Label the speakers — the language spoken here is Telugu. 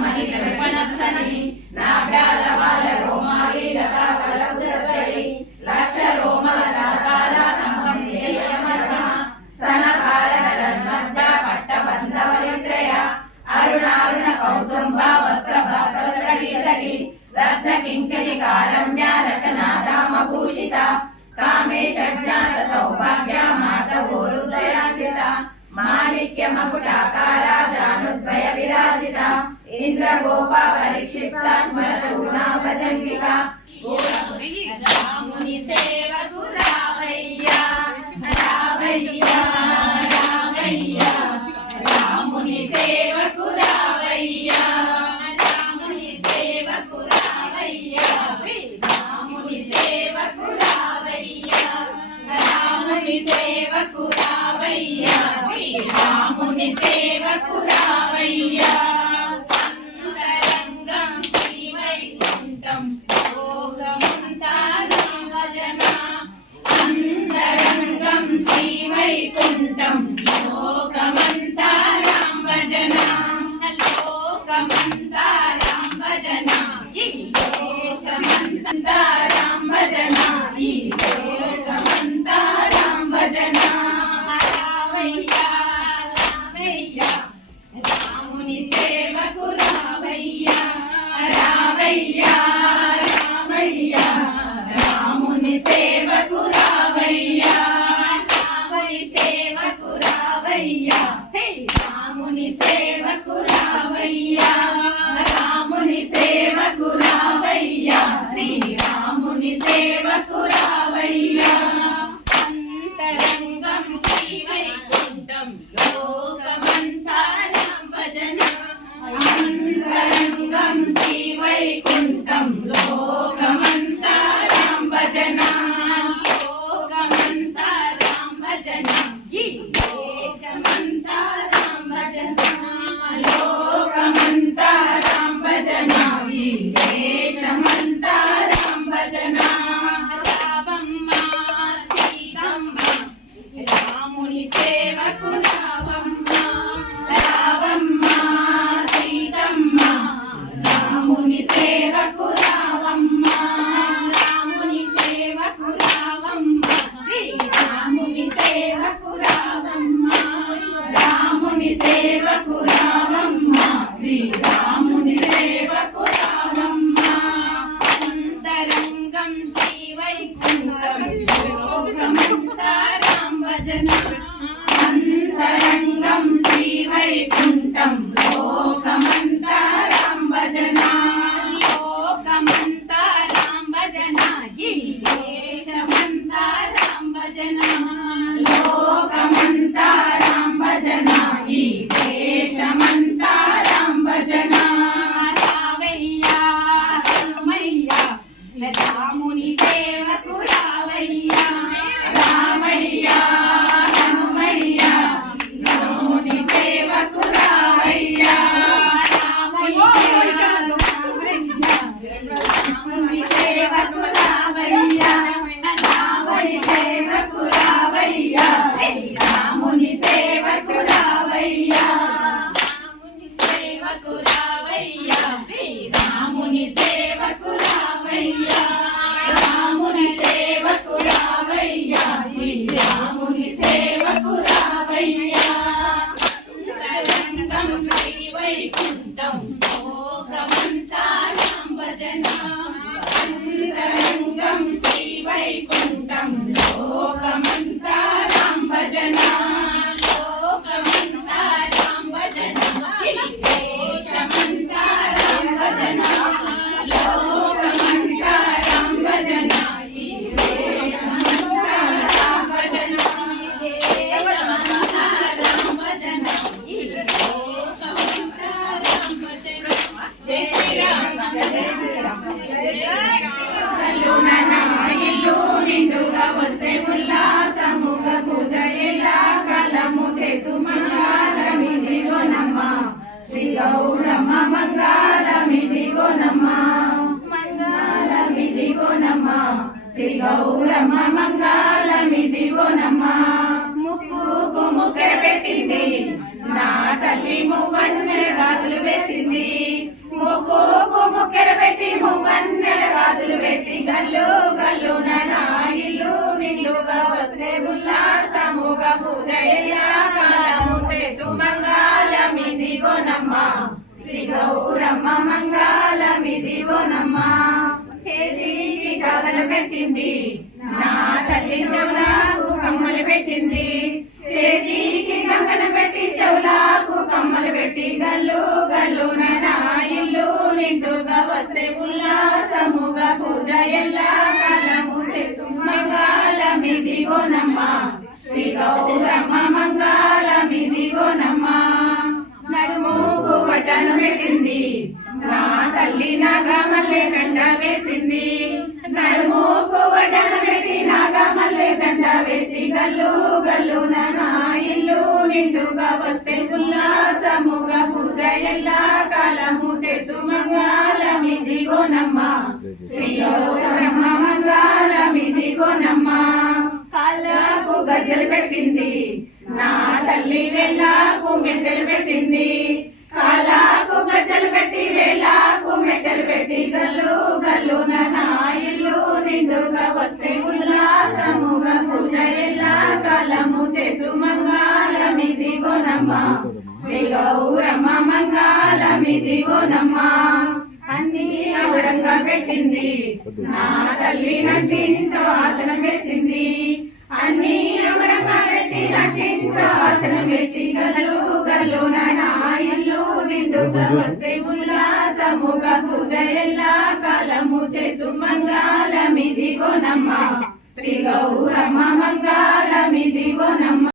Speaker 1: మణి కృపణస్తని నాభ్యాల వాల రోమాలి లతా లక్ష రోమల నాగాల శంఖం నిలయమఠ స్తన కారణ మధ్య పట్ట బంధవలిత్రయ అరుణారుణ కౌసుంభ వస్త్ర తడి రత్న కింకటి కారమ్య మాణిక్య మకుటాకార ఇంద్ర గోప పరిక్షిప్త స్మరణ గుణాభజంగిక ముని సేవకు రావయ్యా రావయ్యా రావయ్యా రాముని సేవకు రావయ్యా రాముని సేవకు రావయ్యా రాముని సేవకు రాముని సేవకు రాముని సేవకు శ్రీవైకుంఠం లోకమంతా రామజన లోకమంతా రామజన ఈ లోకమంతా రామజన ఈ లోకమంతా రామజన రావయ్యా రావయ్యా రాముని సేవకు రావయ్యా రావయ్యా. రామయ్యా రాముని సేవకు రావయ్యా రాముని సేవకు రావయ్యా రాముని సేవకు రావయ్యా. రాముని సేవకు రావయ్యా. శ్రీరాముని సేవకు రావయ్యా. అంతరంగం శ్రీవైకుంఠం Amen. ముక్కెర ముక్కెర పెట్టి మువ్వన్నెల గాజులు వేసి గల్లు గల్లు నా ఇల్లు నిండుగా వస్తే ఉల్లాసముగా పూజ ఎల్లా కాలము చేతు మంగళమిదిగోనమ్మ శ్రీ గౌరమ్మ మంగళమిదిగోనమ్మ చేతికి కథలు పెట్టింది నా తల్లి చెవులకు కమ్మలు పెట్టింది. ఎల్లా కాలము చేతు మంగళమిదిగోనమ్మ శ్రీ గౌరమ్మ మంగళమిదిగోనమ్మ నడుముకు బట్టను పెట్టింది. నా తల్లి నాగా మల్లె దండ వేసింది. నడుముకు బట్టను పెట్టి నాగా మల్లె దండ వేసి గల్లు గల్లు నా ఇల్లు నిండుగా వస్తే ఉల్లాసముగా పూజ ఎల్లా కాలము చేతు మంగళమిదిగోనమ్మ శ్రీ గౌరమ్మ మంగళమిదిగోనమ్మ కాళ్ళకు గజ్జలు పెట్టింది. నా తల్లి వేళ్ళకు మెట్టెలు పెట్టింది. కాళ్ళకు గజ్జలు పెట్టి వేలాకు మెట్టెలు పెట్టి గల్లు గల్లు నా ఇల్లు నిండుగా వస్తే ఉల్లాసముగా పూజ ఎలా కాలము చేతు మంగళమిదిగోనమ్మ శ్రీ గౌరమ్మ మంగళమిదిగోనమ్మ అన్ని అవడంగా పెట్టింది. నా తల్లి నటింటో ఆసనం వేసింది. అన్ని అవడంగా పెట్టి నటింటో ఆసనం వేసి గల్లు గల్లు నా ఇల్లు నిండుగా వస్తే ఉల్లాసముగా పూజ ఎల్లా కాలము చేతు మంగళమిదిగోనమ్మ శ్రీ గౌరమ్మ మంగళమిదిగోనమ్మ